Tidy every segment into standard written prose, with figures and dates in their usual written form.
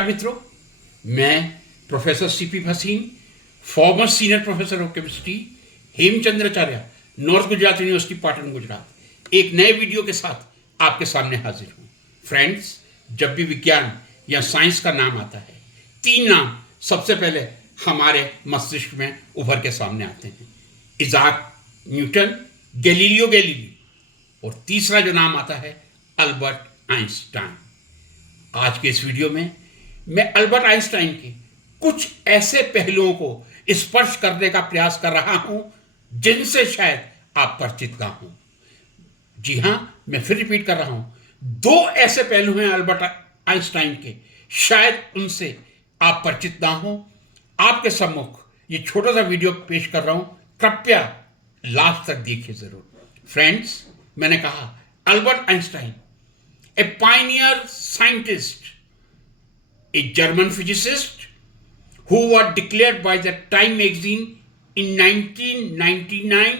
मित्रों, मैं professor CP Bhasin, farmer senior professor of chemistry, Hemchandracharya, north Gujarat university Patan Gujarat, एक नए वीडियो के साथ आपके सामने हाजिर हूँ। फ्रेंड्स, जब भी विज्ञान या साइंस का नाम आता है, तीन नाम सबसे पहले हमारे मस्तिष्क में उभर के सामने आते हैं: इज़ाक न्यूटन, गैलीलियो गैलीली, और तीसरा जो नाम आता है अल्बर्ट आइंस्टाइन। आज के इस वीडियो में मैं अल्बर्ट आइंस्टाइन के कुछ ऐसे पहलुओं को स्पर्श करने का प्रयास कर रहा हूं जिनसे शायद आप परिचित ना हो। जी हां, मैं फिर रिपीट कर रहा हूं, दो ऐसे पहलू हैं अल्बर्ट आइंस्टाइन के, शायद उनसे आप परिचित ना हो। आपके सम्मुख ये छोटा सा वीडियो पेश कर रहा हूं, कृपया लास्ट तक देखिए जरूर। फ्रेंड्स, मैंने कहा Albert Einstein, a pioneer scientist, a German physicist who was declared by the Time magazine in 1999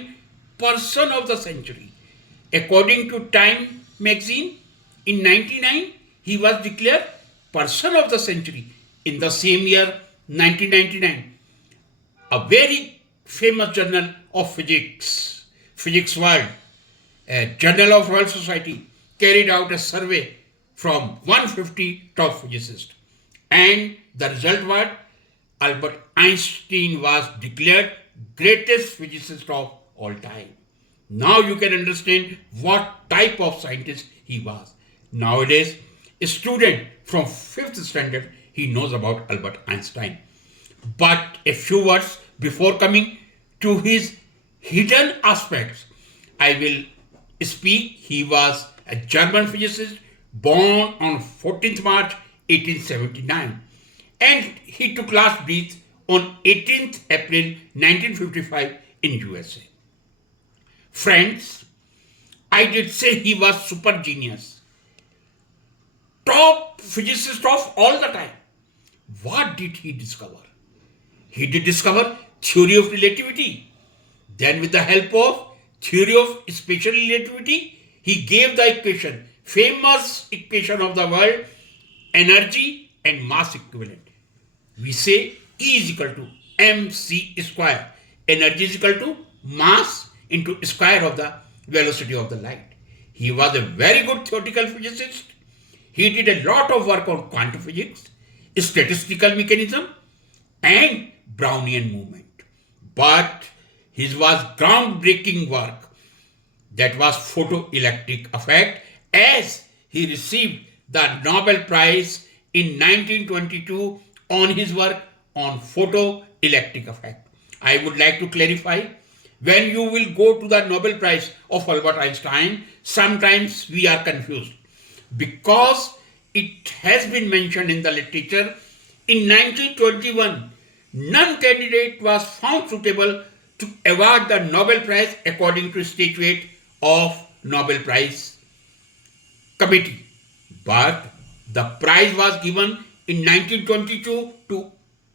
person of the century. According to Time magazine, in 1999 he was declared person of the century. In the same year, 1999, a very famous journal of Physics World, a journal of Royal Society, carried out a survey from 150 top physicists, and the result was Albert Einstein was declared greatest physicist of all time. Now you can understand what type of scientist he was. Nowadays, a student from 5th standard, he knows about Albert Einstein. But a few words before coming to his hidden aspects, I will speak. He was a German physicist born on 14th March 1879, and he took last breath on 18th April 1955 in USA. Friends, I did say he was super genius, top physicist of all the time. What did he discover? He did discover theory of relativity. Then with the help of theory of special relativity, he gave the equation, famous equation of the world, energy and mass equivalent. We say E is equal to mc square. Energy is equal to mass into square of the velocity of the light. He was a very good theoretical physicist. He did a lot of work on quantum physics, statistical mechanism, and Brownian movement. But his was groundbreaking work, that was photoelectric effect, as he received the Nobel Prize in 1922 on his work on photoelectric effect. I would like to clarify, when you will go to the Nobel Prize of Albert Einstein, sometimes we are confused because it has been mentioned in the literature. In 1921, none candidate was found suitable to award the Nobel Prize according to statute of Nobel Prize Committee. But the prize was given in 1922 to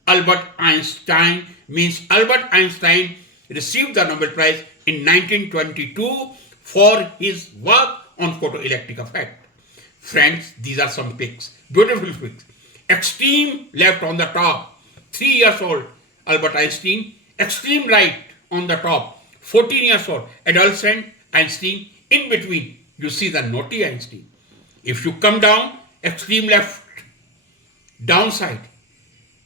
Albert Einstein, means Albert Einstein received the Nobel Prize in 1922 for his work on photoelectric effect. Friends, these are some pics, beautiful pics. Extreme left on the top, 3 years old Albert Einstein. Extreme right on the top, 14 years old adolescent Einstein. In between, you see the naughty Einstein. If you come down, extreme left, downside,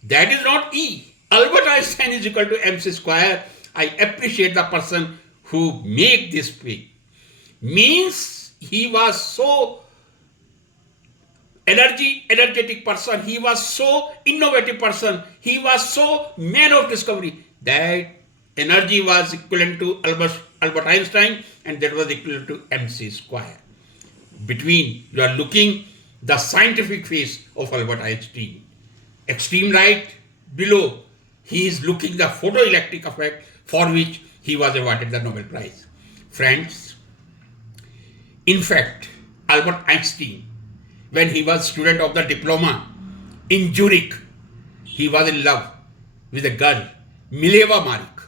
that is not E. Albert Einstein is equal to mc square. I appreciate the person who made this pic. Means he was so energetic person, he was so innovative person, he was so man of discovery, that energy was equivalent to Albert Einstein, and that was equivalent to mc square. Between, you are looking the scientific face of Albert Einstein. Extreme right below, he is looking the photoelectric effect for which he was awarded the Nobel Prize. Friends, in fact, Albert Einstein, when he was student of the diploma in Zurich, he was in love with a girl, MALIEVA MARIC,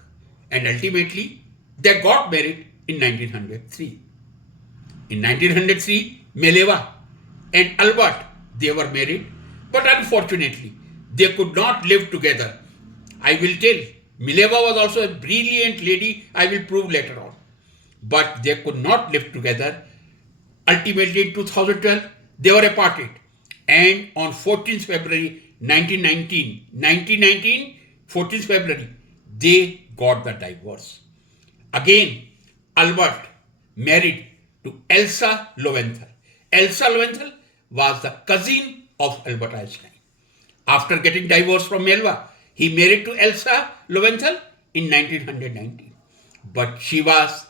and ultimately they got married in 1903. In 1903, MALIEVA and Albert, they were married. But unfortunately, they could not live together. I will tell. Mileva was also a brilliant lady, I will prove later on. But they could not live together. Ultimately, in 2012, they were parted. And on 14th February 1919, 14th February, they got the divorce. Again, Albert married to Elsa Lowenthal. Elsa Lowenthal was the cousin of Albert Einstein. After getting divorced from Melva, he married to Elsa Lowenthal in 1919. But she was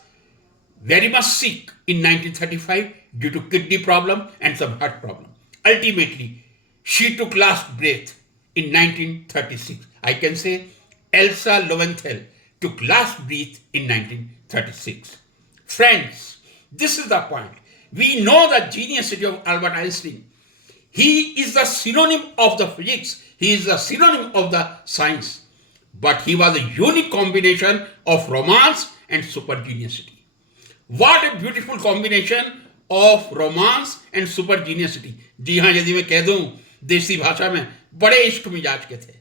very much sick in 1935 due to kidney problem and some heart problem. Ultimately, she took last breath in 1936. I can say Elsa Lowenthal took last breath in 1936. Friends, this is the point. We know the geniusity of Albert Einstein. He is the synonym of the physics. He is the synonym of the science. But he was a unique combination of romance and supergeniusity. What a beautiful combination of romance and supergeniusity. जी हाँ, यदि मैं कह दूं देसी भाषा में, बड़े इश्क मिजाज के थे.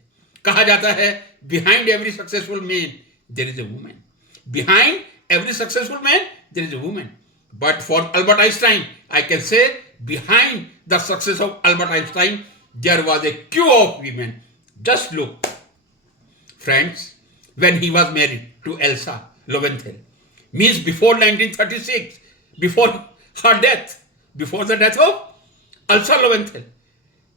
कहा जाता है behind every successful man there is a woman. Behind every successful man there is a woman. But for Albert Einstein, I can say behind the success of Albert Einstein there was a queue of women. Just look, friends, when he was married to Elsa Lowenthal, means before 1936, before her death, before the death of Elsa Lowenthal,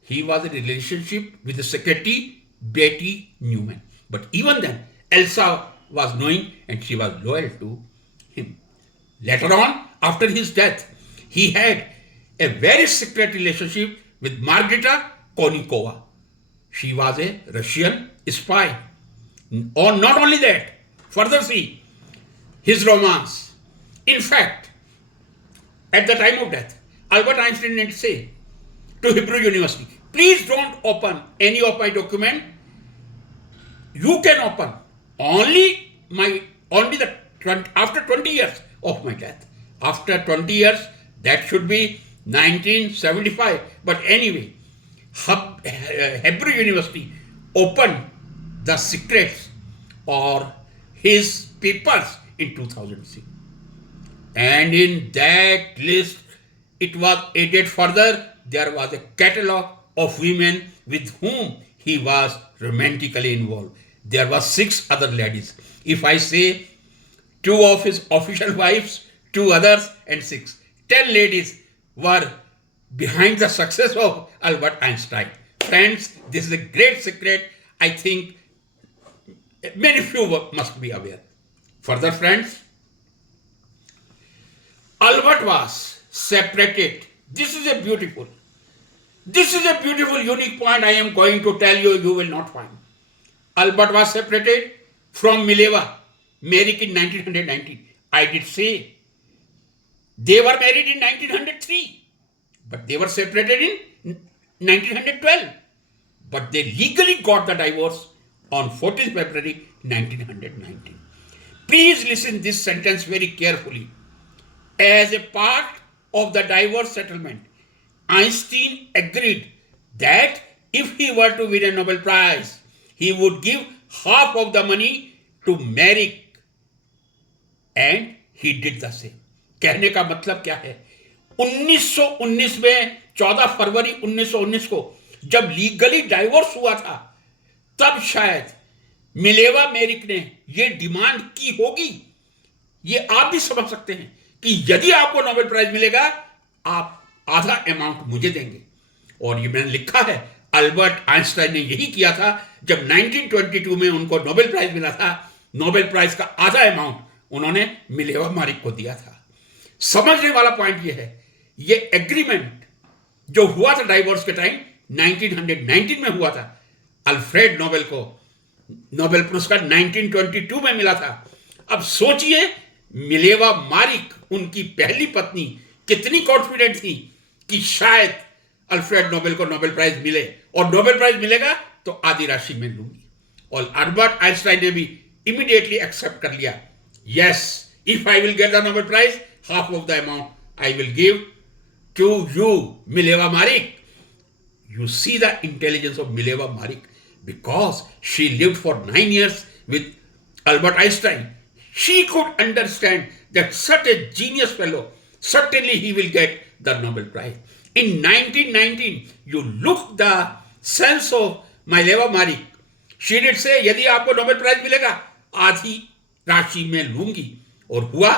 he was in a relationship with the secretary Betty Newman. But even then, Elsa was knowing and she was loyal to him. Later on, after his death, he had a very secret relationship with Margarita Konikova. She was a Russian spy. Or not only that, further see his romance. In fact, at the time of death, Albert Einstein didn't say to Hebrew University, please don't open any of my document. You can open only after 20 years of my death. After 20 years, that should be 1975. But anyway, Hebrew University opened the secrets or his papers in 2006. And in that list, it was added further, there was a catalog of women with whom he was romantically involved. There were 6 other ladies. If I say 2 of his official wives, 2 others, and 6, 10 ladies were behind the success of Albert Einstein. Friends, this is a great secret. I think many few must be aware. Further, friends, Albert was separated. This is a beautiful, unique point I am going to tell you, you will not find. Albert was separated from Mileva, MARIC in 1919. I did say they were married in 1903, but they were separated in 1912. But they legally got the divorce on 14th February 1919. Please listen this sentence very carefully. As a part of the divorce settlement, Einstein agreed that if he were to win a Nobel Prize, he would give half of the money to MARIC. And he did the same. कहने का मतलब क्या है? 1919 में 14 फरवरी 1919 को जब legally divorce हुआ था, तब शायद मिलेवा मैरिक ने यह डिमांड की होगी. ये आप भी समझ सकते हैं कि यदि आपको नोबेल प्राइज मिलेगा, आप आधा अमाउंट मुझे देंगे. और ये मैंने लिखा है, अल्बर्ट आइंस्टाइन ने यही किया था जब 1922 में उनको नोबेल प्राइज मिला था. नोबेल प्राइज का आधा अमाउंट उन्होंने मिलेवा मैरिक को दिया था. समझने वाला पॉइंट ये है, ये एग्रीमेंट जो हुआ था डाइवोर्स के टाइम 1919 में हुआ था. अल्फ्रेड नोबेल को नोबेल पुरस्कार 1922 में मिला था. अब सोचिए मिलेवा मैरिक, उनकी पहली पत्नी, कितनी कॉन्फिडेंट थी कि शायद अल्फ्रेड नोबेल को नोबेल प्राइज मिले, और नोबेल प्राइज मिलेगा तो आधी राशि मैं लूंगी. और अल्बर्ट आइंस्टाइन ने भी इमीडिएटली एक्सेप्ट कर लिया. Yes, if I will get the Nobel prize, half of the amount I will give to you, Mileva Marik. You see the intelligence of Mileva Marik because she lived for 9 years with Albert Einstein. She could understand that such a genius fellow, certainly he will get the Nobel Prize. In 1919, you look the sense of Mileva Marik. She did say, यदि आपको Nobel prize मिलेगा आधी राशि में लूंगी, और हुआ।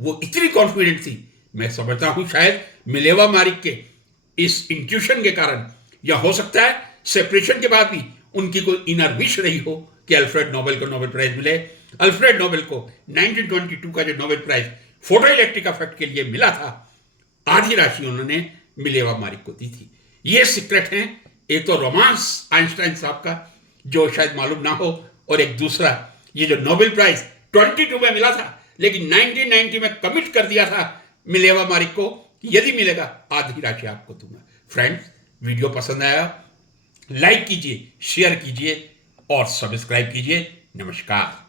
वो इतनी कॉन्फिडेंट थी। मैं समझता हूं शायद मिलेवा मारिक के इस इंट्यूशन के कारण, या हो सकता है सेपरेशन के बाद भी उनकी कोई इनर विश रही हो कि अल्फ्रेड नोबेल को नोबेल प्राइज मिले। अल्फ्रेड नोबेल को 1922 का जो Nobel prize photoelectric effect के लिए मिला था, आधी राशि उन्होंने मिलेवा मारिक को दी थी। ये सीक्रेट है, एक तो रोमांस आइंस्टाइन साहब का जो शायद मालूम ना हो, और एक दूसरा ये जो नोबेल प्राइज 22 में मिला था, लेकिन 1990 में कमिट कर दिया था मिलेवा मारिक को कि यदि मिलेगा आधी राशि आपको दूंगा। फ्रेंड्स, वीडियो पसंद आया लाइक कीजिए, शेयर कीजिए और सब्सक्राइब कीजिए। नमस्कार।